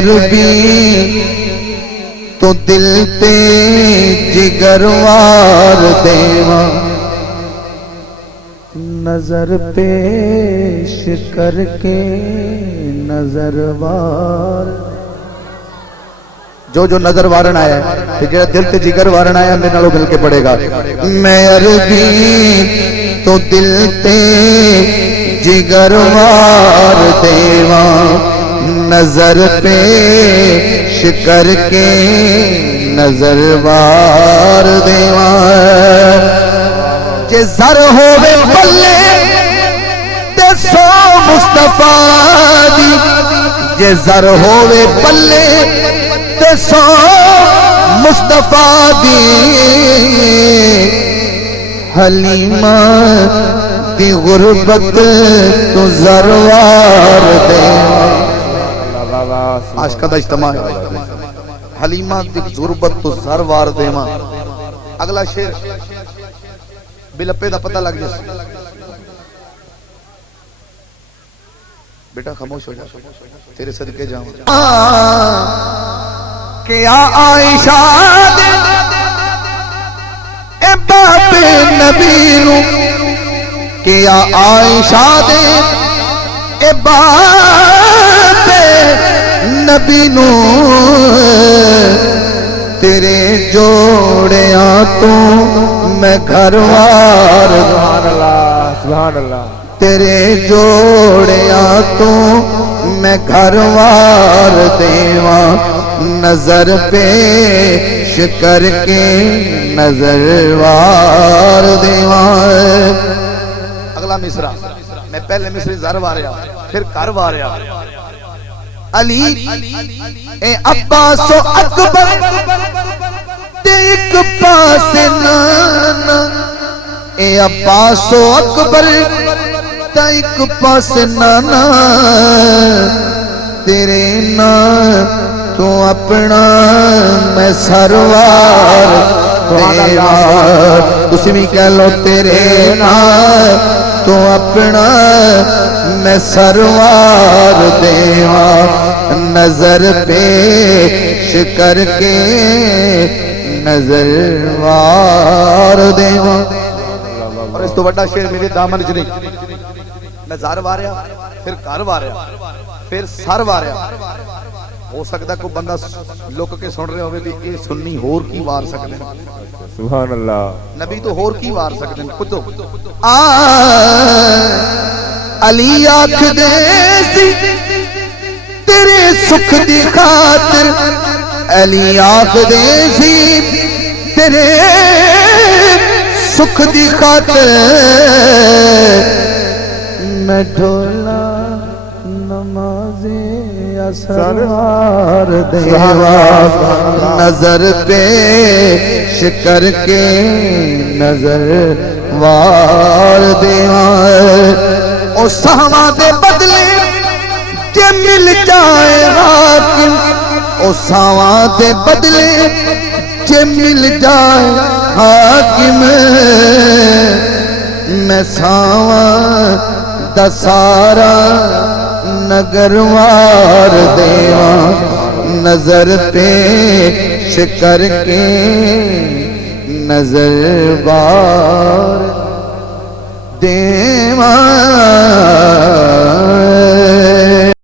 عربی تو دل تے جگر وار دیواں نظر پیش کر کے نظر وار جو نظر وارن آیا ہے کہ جڑا دل تے جگر وارن آیا میرے نالوں مل کے پڑے گا میں عربی تو دل تے جگر وار دیواں نظر پیش کر کے نظر وار دیواں جے زر ہووے پلے تے سو مصطفیٰ دی جے زر ہووے پلے تے سو مصطفیٰ دی حلیمہ دی غربت تو زروار دے عاشقہ دا اجتماع حلیمہ دی غربت تو زروار دے اگلا شعر بلپے دا پتہ لگ جائے بیٹا خاموش ہو جا تیرے صدقے جاؤں کیا عائشہ دے اے باپ نبی نو کیا عائشہ دے اے باپ نبی نو تیرے جوڑیاں تو میں گھروار سبحان اللہ تیرے جوڑیاں تو میں گھروار دیواں نظر پیش کر کے نظر وار دیواں اگلا مصرع میں پہلے مصرع زر واریا پھر کر واریا علی اے عباس و اکبر تے ایک پاس نانا اے عباس و اکبر تے ایک پاس نانا تیرے نا تو اپنا میں سروار دیوار تسی بھی کہہ لو تیرے نا تو اپنا میں سروار دیوار نظر پیش کر کے نظر وار دیوار اور اس تو بڑا شعر میرے دامن جنی میں زار واریا پھر کار واریا پھر سر واریا ہو سکتا کوئی بندہ لوگ کے سن رہے ہوئے بھی یہ سننی ہور کی وار سکتے ہیں سبحان اللہ نبی تو ہور کی وار سکتے ہیں پتو علی آنکھ دے سی تیرے سکھ دی خاطر علی آنکھ دے سی تیرے سکھ دی خاطر میں ڈھولا نمازیں اسرار دیوار نظر پیش کر کے نظر وار دیوار او سہواں دے بدلے جے مل جائے حاکم او سہواں دے بدلے جے مل جائے حاکم میں سہواں دا سارا نگروار دیواں نظر پیش کر کے نظر بار